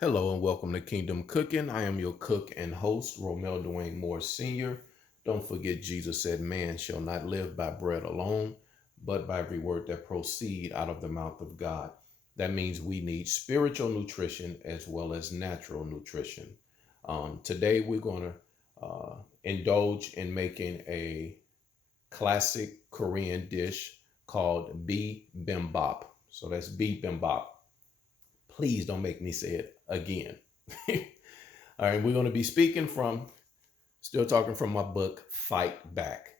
Hello and welcome to Kingdom Cooking. I am your cook and host, Romel Dwayne Moore Sr. Don't forget, Jesus said, "Man shall not live by bread alone, but by every word that proceed out of the mouth of God." That means we need spiritual nutrition as well as natural nutrition. Today, we're going to indulge in making a classic Korean dish called Bibimbap. So that's Bibimbap. Please don't make me say it again. All right, we're going to be still talking from my book, Fight Back,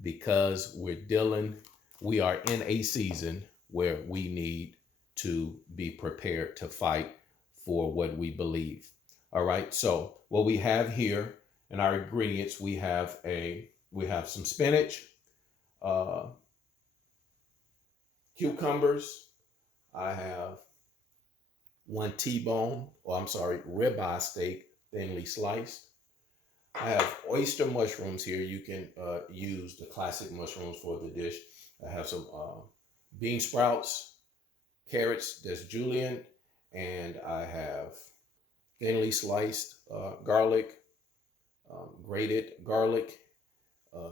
because we are in a season where we need to be prepared to fight for what we believe. All right, so what we have here in our ingredients, we have some spinach, uh, cucumbers. I have one T-bone, or I'm sorry, ribeye steak, thinly sliced. I have oyster mushrooms here. You can use the classic mushrooms for the dish. I have some bean sprouts, carrots, that's julienne, and I have thinly sliced grated garlic,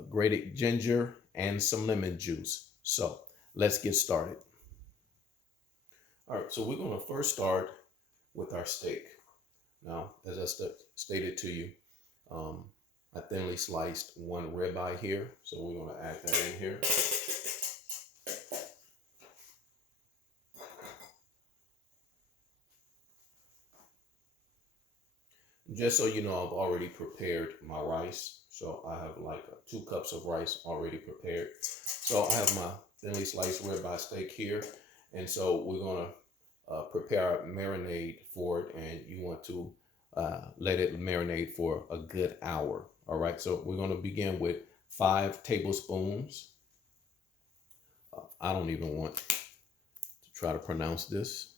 grated ginger, and some lemon juice. So let's get started. All right, so we're going to first start with our steak. Now, as I stated to you, I thinly sliced one ribeye here, so we're going to add that in here. Just so you know, I've already prepared my rice. So I have like 2 cups of rice already prepared. So I have my thinly sliced ribeye steak here. And so we're going to prepare a marinade for it. And you want to let it marinate for a good hour. All right. So we're going to begin with 5 tablespoons. I don't even want to try to pronounce this.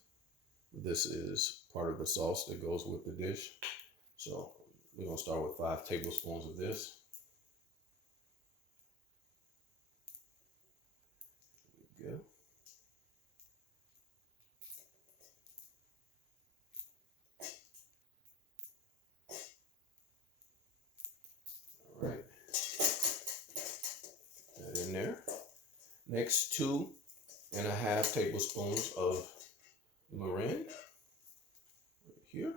This is part of the sauce that goes with the dish. So we're going to start with 5 tablespoons of this. Good. All right. That in there. Next, 2.5 tablespoons of mirin right here.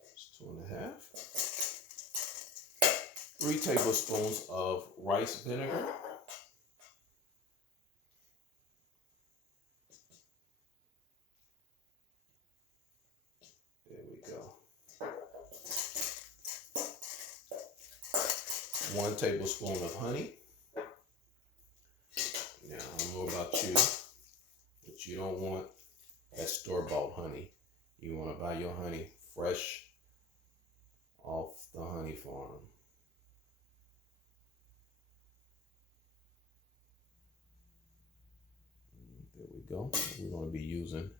That's 2.5. 3 tablespoons of rice vinegar. There we go. 1 tablespoon of honey. Now, I don't know about you, but you don't want that store-bought honey. You want to buy your honey fresh off the honey farm. There we go. We're going to be using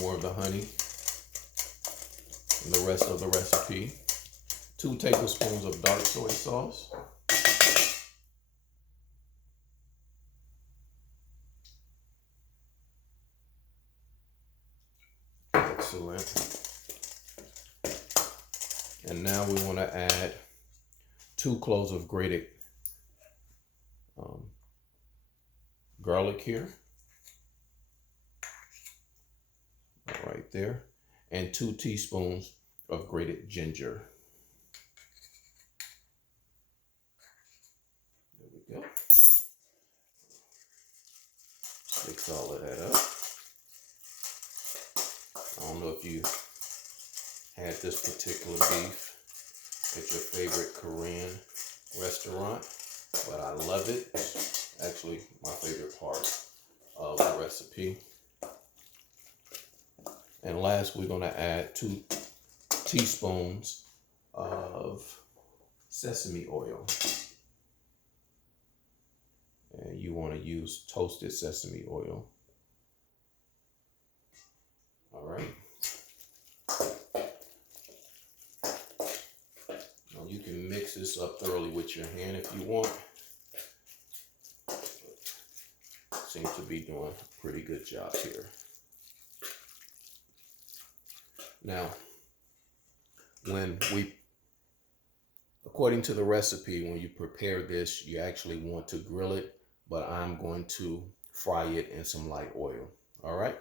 more of the honey in the rest of the recipe. 2 tablespoons of dark soy sauce. Excellent. And now we want to add 2 cloves of grated garlic here. Right there. And 2 teaspoons of grated ginger. There we go. Mix all of that up. I don't know if you had this particular beef at your favorite Korean restaurant, but I love it. It's actually my favorite part of the recipe. And last, we're going to add 2 teaspoons of sesame oil. And you want to use toasted sesame oil. All right. Now you can mix this up thoroughly with your hand if you want. seem to be doing a pretty good job here. Now, according to the recipe, when you prepare this, you actually want to grill it, but I'm going to fry it in some light oil. All right.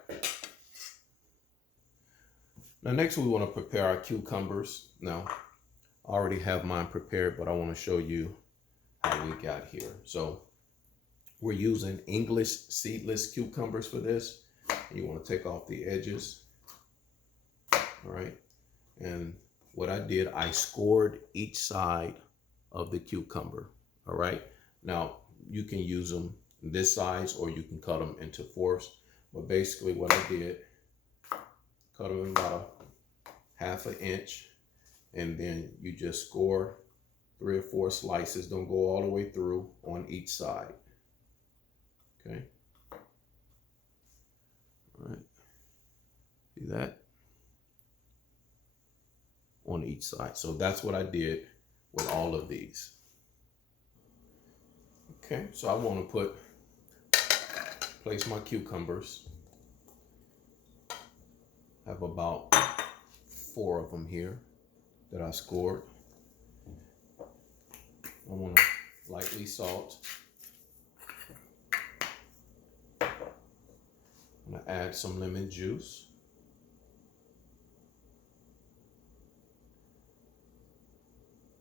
Now, next we want to prepare our cucumbers. Now, I already have mine prepared, but I want to show you how we got here. So we're using English seedless cucumbers for this. You want to take off the edges. All right. And what I did, I scored each side of the cucumber. All right. Now, you can use them this size or you can cut them into fourths. But basically what I did, cut them about a 1/2 inch, and then you just score 3 or 4 slices. Don't go all the way through on each side. Okay. All right. See that? On each side. So that's what I did with all of these. Okay, so I want to place my cucumbers. I have about 4 of them here that I scored. I want to lightly salt. I'm going to add some lemon juice.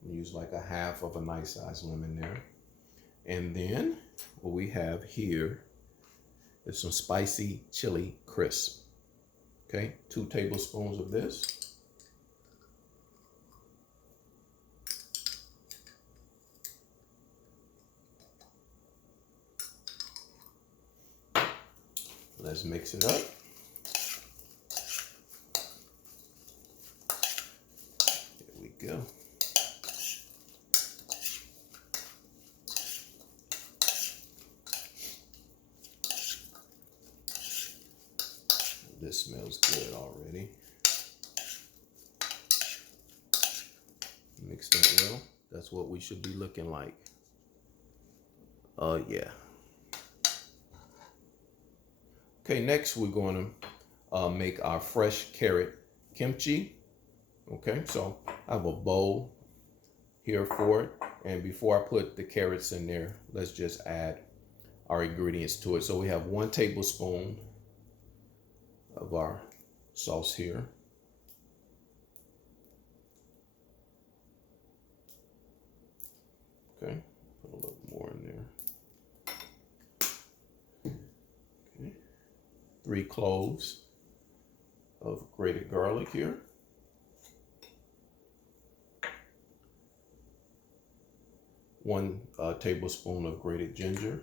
Use like 1/2 of a nice sized lemon there. And then what we have here is some spicy chili crisp. Okay, 2 tablespoons of this. Let's mix it up. Here we go. This smells good already. Mix that well. That's what we should be looking like. Yeah. Okay, next we're going to make our fresh carrot kimchi. Okay, so I have a bowl here for it. And before I put the carrots in there, let's just add our ingredients to it. So we have 1 tablespoon of our sauce here. Okay, put a little more in there. Okay, 3 cloves of grated garlic here. 1 tablespoon of grated ginger.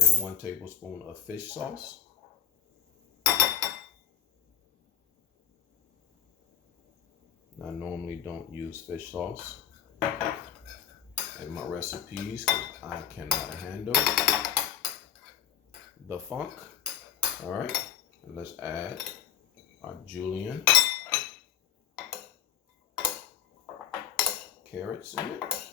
And 1 tablespoon of fish sauce. I normally don't use fish sauce in my recipes because I cannot handle the funk. All right, and let's add our julienne carrots in it.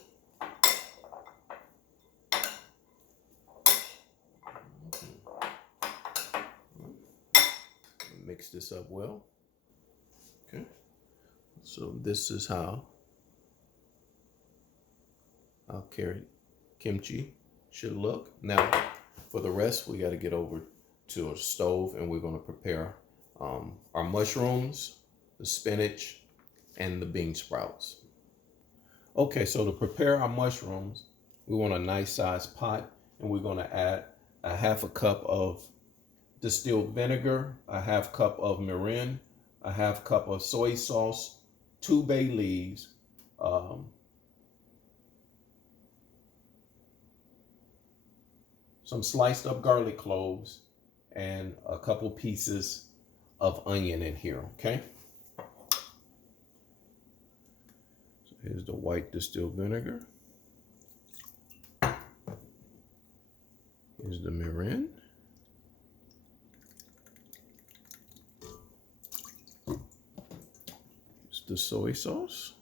Mix this up well. Okay, so this is how our carrot kimchi should look. Now, for the rest, we got to get over to a stove and we're going to prepare our mushrooms, the spinach, and the bean sprouts. Okay, so to prepare our mushrooms, we want a nice sized pot, and we're going to add a 1/2 cup of distilled vinegar, a 1/2 cup of mirin, a 1/2 cup of soy sauce, 2 bay leaves, some sliced up garlic cloves, and a couple pieces of onion in here, okay? So here's the white distilled vinegar. Here's the mirin. Here's the soy sauce.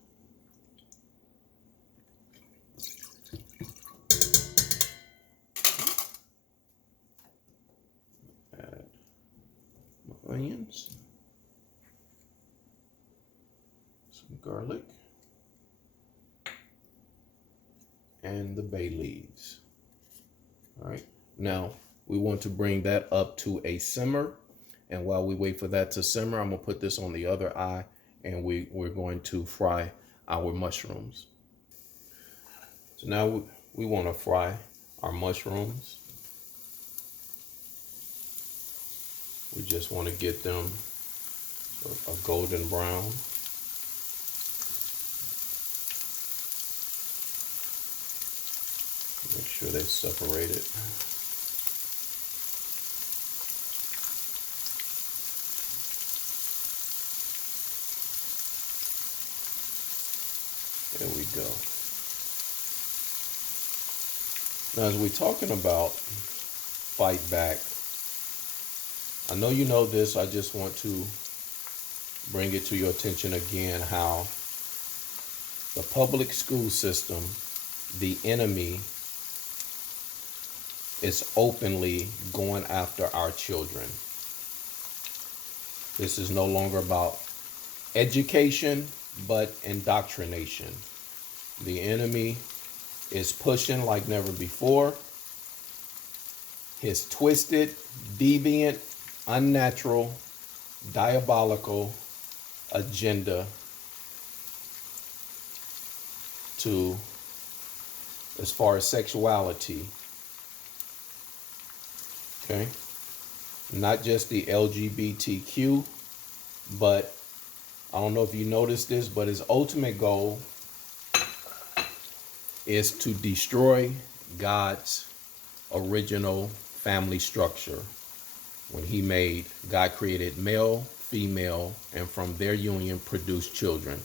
Some garlic. And the bay leaves. All right. Now we want to bring that up to a simmer. And while we wait for that to simmer, I'm gonna put this on the other eye and we're going to fry our mushrooms. So now we want to fry our mushrooms. We just want to get them a golden brown. Make sure they're separated. There we go. Now, as we're talking about fight back, I know you know this. I just want to bring it to your attention again how the public school system, the enemy, is openly going after our children. This is no longer about education, but indoctrination. The enemy is pushing like never before. His twisted, deviant, unnatural, diabolical agenda to, as far as sexuality, okay, not just the LGBTQ, but I don't know if you noticed this, but his ultimate goal is to destroy God's original family structure. When God created male, female, and from their union produced children.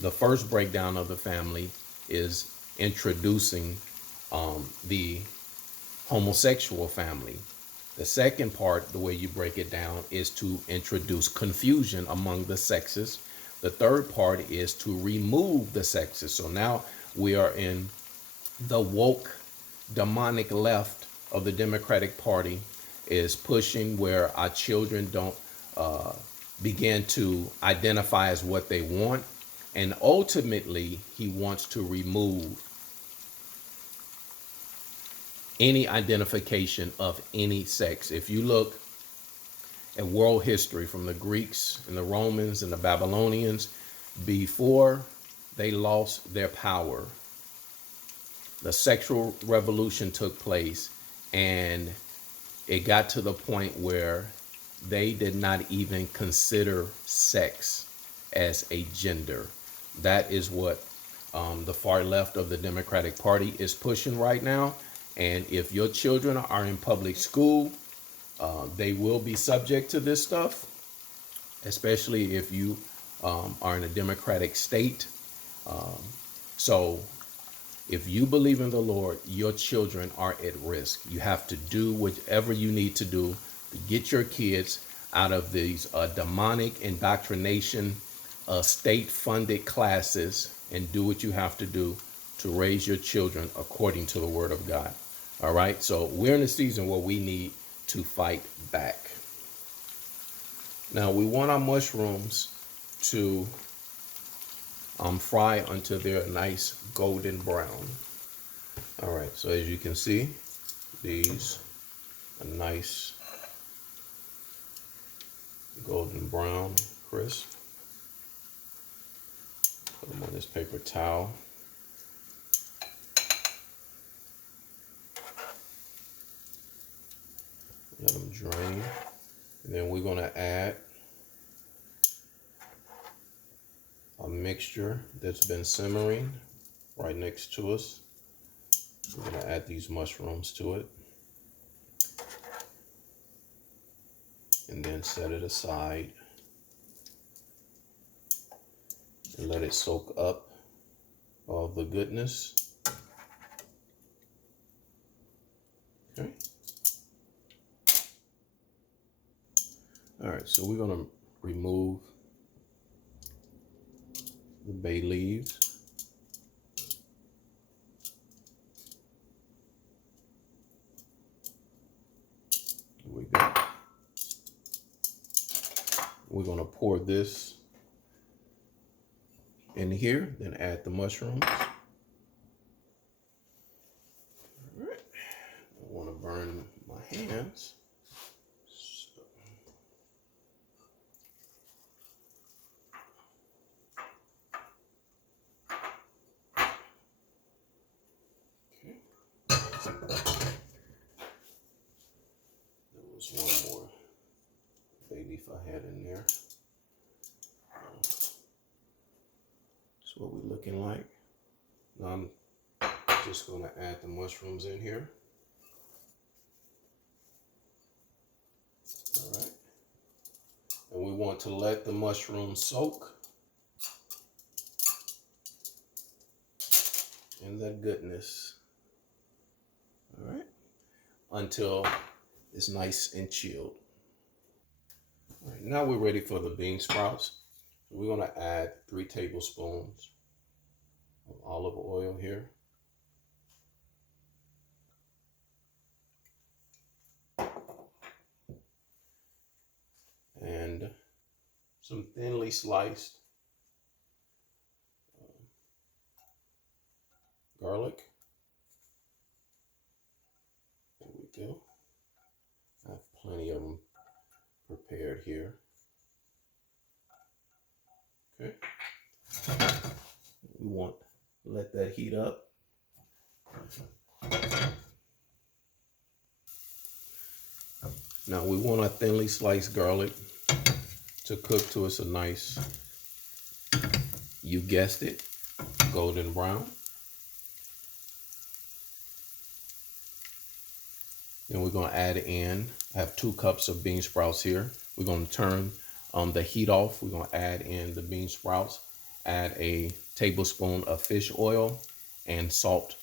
The first breakdown of the family is introducing the homosexual family. The second part, the way you break it down, is to introduce confusion among the sexes. The third part is to remove the sexes. So now we are in the woke, demonic left of the Democratic Party is pushing where our children don't begin to identify as what they want. And ultimately, he wants to remove any identification of any sex. If you look at world history from the Greeks and the Romans and the Babylonians, before they lost their power, the sexual revolution took place, and it got to the point where they did not even consider sex as a gender. That is what the far left of the Democratic Party is pushing right now. And if your children are in public school, they will be subject to this stuff, especially if you are in a Democratic state. So if you believe in the Lord, your children are at risk. You have to do whatever you need to do to get your kids out of these demonic indoctrination, state-funded classes, and do what you have to do to raise your children according to the Word of God. All right, so we're in a season where we need to fight back. Now, we want our mushrooms to fry until they're a nice golden brown. All right, so as you can see, these are nice golden brown, crisp. Put them on this paper towel. Let them drain. And then we're going to add a mixture that's been simmering right next to us. We're going to add these mushrooms to it. And then set it aside and let it soak up all the goodness. Okay. All right, so we're going to remove the bay leaves. Here we go. We're going to pour this in here, then add the mushrooms. All right. I want to burn my hands. So. Okay. There was one more bay leaf I had in there. That's what we're looking like. Now I'm just going to add the mushrooms in here. All right. And we want to let the mushrooms soak in that goodness. All right. Until it's nice and chilled. All right. Now we're ready for the bean sprouts. So we're going to add 3 tablespoons of olive oil here. And some thinly sliced garlic. There we go. I have plenty of them prepared here. Okay. We want to let that heat up. Now we want our thinly sliced garlic to cook to us a nice, you guessed it, golden brown. Then we're going to add in, I have 2 cups of bean sprouts here. We're going to turn the heat off. We're going to add in the bean sprouts, add a tablespoon of fish oil and salt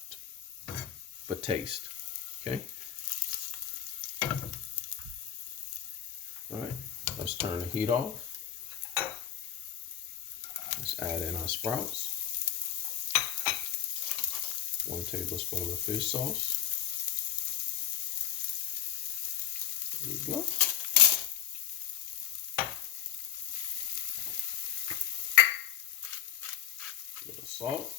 for taste. Okay. All right, let's turn the heat off. Let's add in our sprouts. 1 tablespoon of fish sauce. There you go. A little salt.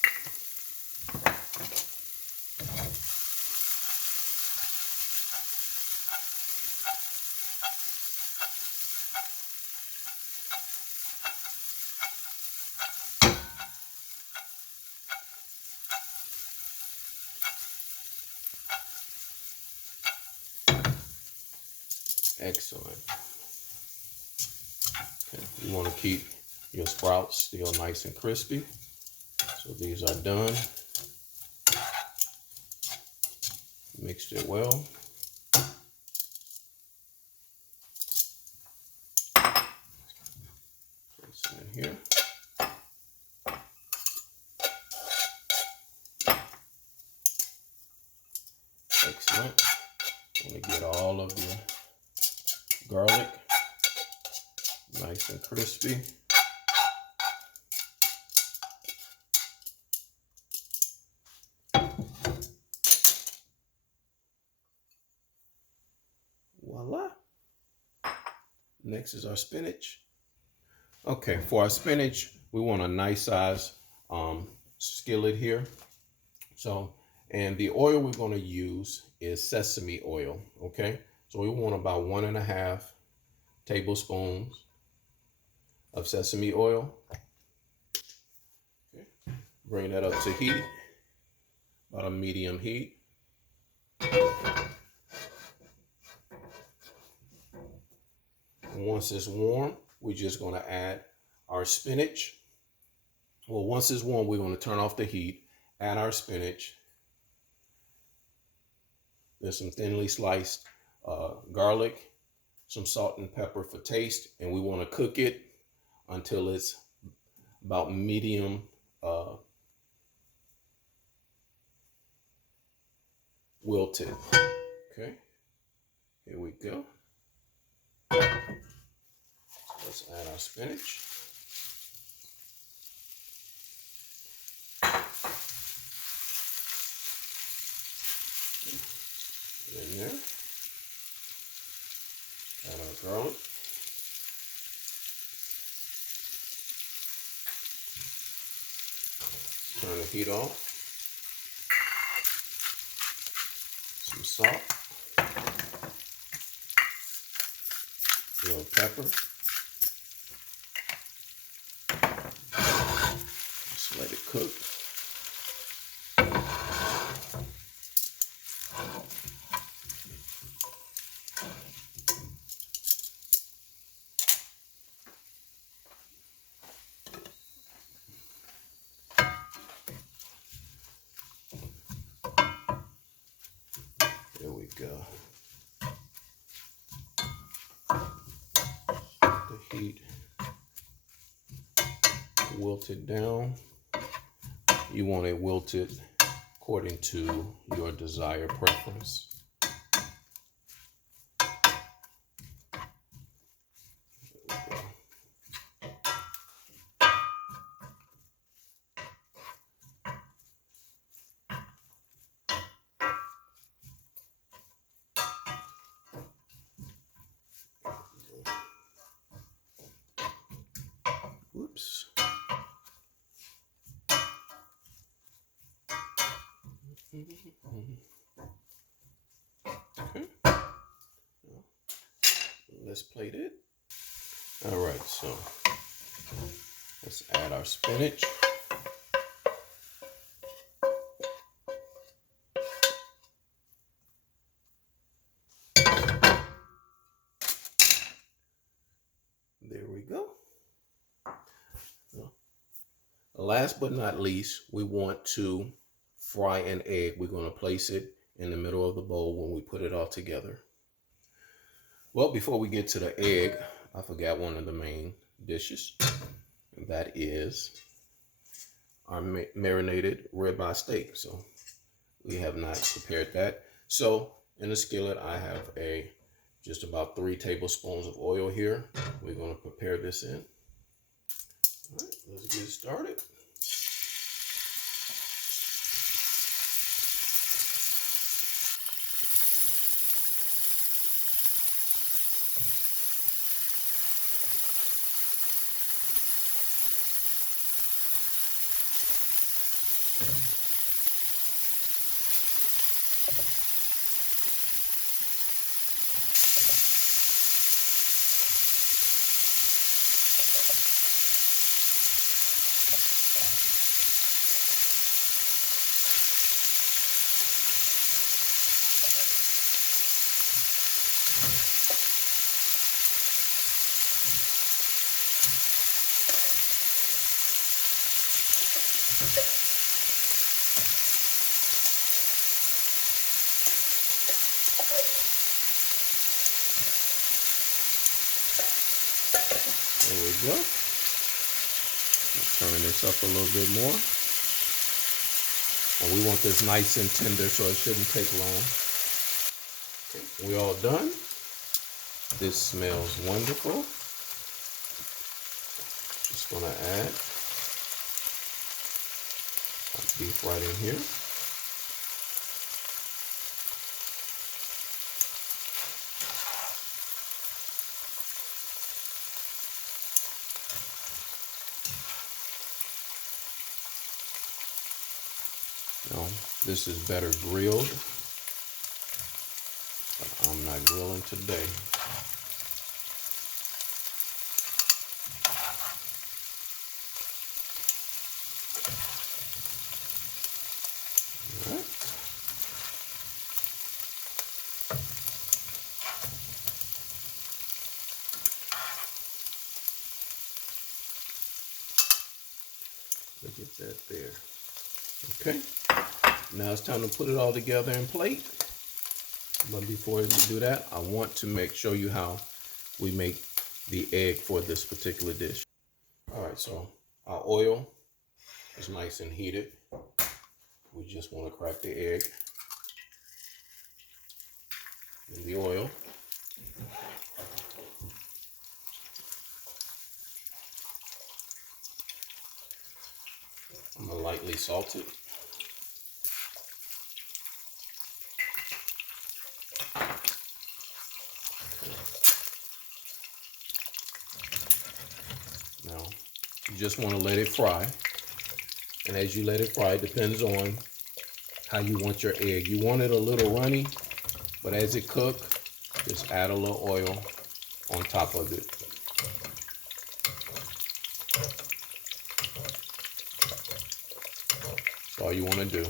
Excellent. Okay. You want to keep your sprouts still nice and crispy. So these are done. Mixed it well. Place it in here. Excellent. Want to get all of your garlic nice and crispy. Voila. Next is our spinach. Okay, for our spinach, we want a nice size skillet here. So, and the oil we're going to use is sesame oil. Okay, so we want about 1.5 tablespoons of sesame oil. Okay. Bring that up to heat, about a medium heat. Once it's warm, we're just going to add our spinach. Well, once it's warm, we're going to turn off the heat, add our spinach. There's some thinly sliced garlic, some salt and pepper for taste, and we want to cook it until it's about medium wilted. Okay, here we go. Let's add our spinach. In there. Add our garlic. Turn the heat off. Some salt. A little pepper. Just let it cook. There we go. The heat wilted down. You want it wilted according to your desired preference. Whoops. Okay. Let's plate it. All right, so let's add our spinach. There we go. Last but not least, we want to fry an egg. We're going to place it in the middle of the bowl when we put it all together. Well, before we get to the egg, I forgot one of the main dishes. And that is our marinated ribeye steak. So we have not prepared that. So in the skillet, I have just about 3 tablespoons of oil here. We're going to prepare this in. All right, let's get started. There we go. Turn this up a little bit more. And we want this nice and tender, so it shouldn't take long. Okay, we all done. This smells wonderful. Just gonna add our beef right in here. Now, this is better grilled, but I'm not grilling today. All right. Look at that there. Okay. Now it's time to put it all together in plate. But before we do that, I want to show you how we make the egg for this particular dish. All right, so our oil is nice and heated. We just want to crack the egg in the oil. I'm gonna lightly salt it. Now, you just want to let it fry. And as you let it fry, it depends on how you want your egg. You want it a little runny, but as it cooks, just add a little oil on top of it. That's all you want to do.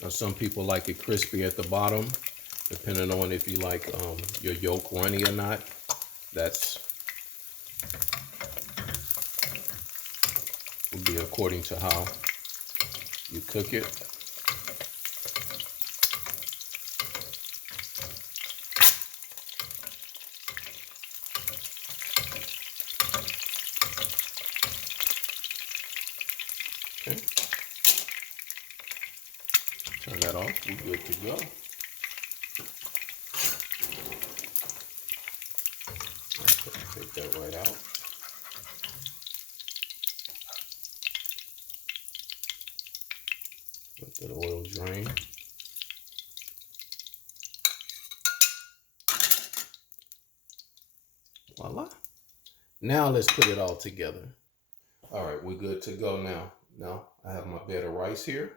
Now, some people like it crispy at the bottom, depending on if you like your yolk runny or not. That's would be according to how you cook it. Okay. Turn that off. We're good to go. Take that right out. Let that oil drain. Voila. Now let's put it all together. All right, we're good to go now. Now I have my bed of rice here.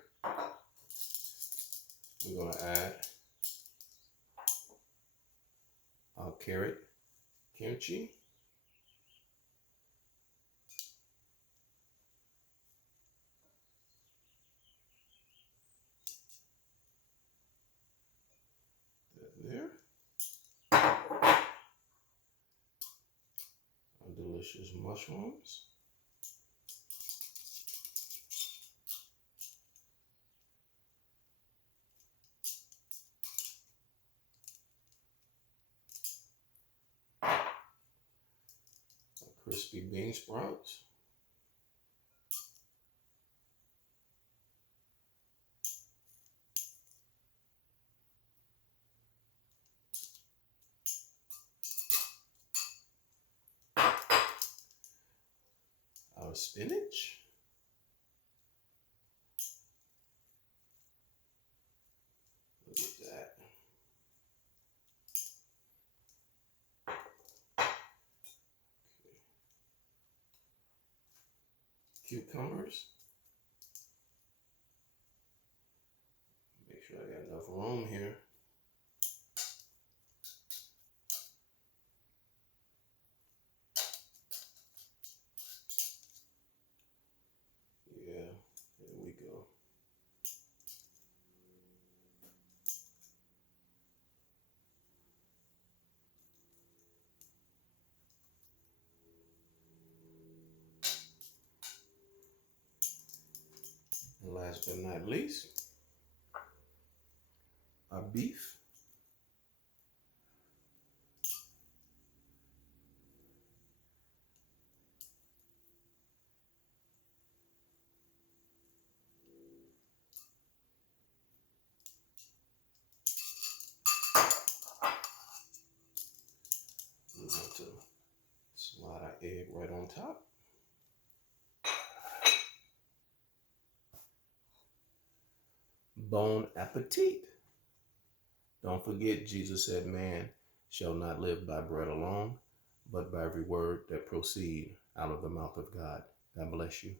We're going to add our carrot kimchi. There. Our delicious mushrooms. Crispy bean sprouts. Our spinach. Look at that. Cucumbers. Make sure I got enough room here. Yeah, there we go. And last but not least, our beef. We're going to slide our egg right on top. Bon appetit. Don't forget, Jesus said, man shall not live by bread alone, but by every word that proceed out of the mouth of God. God bless you.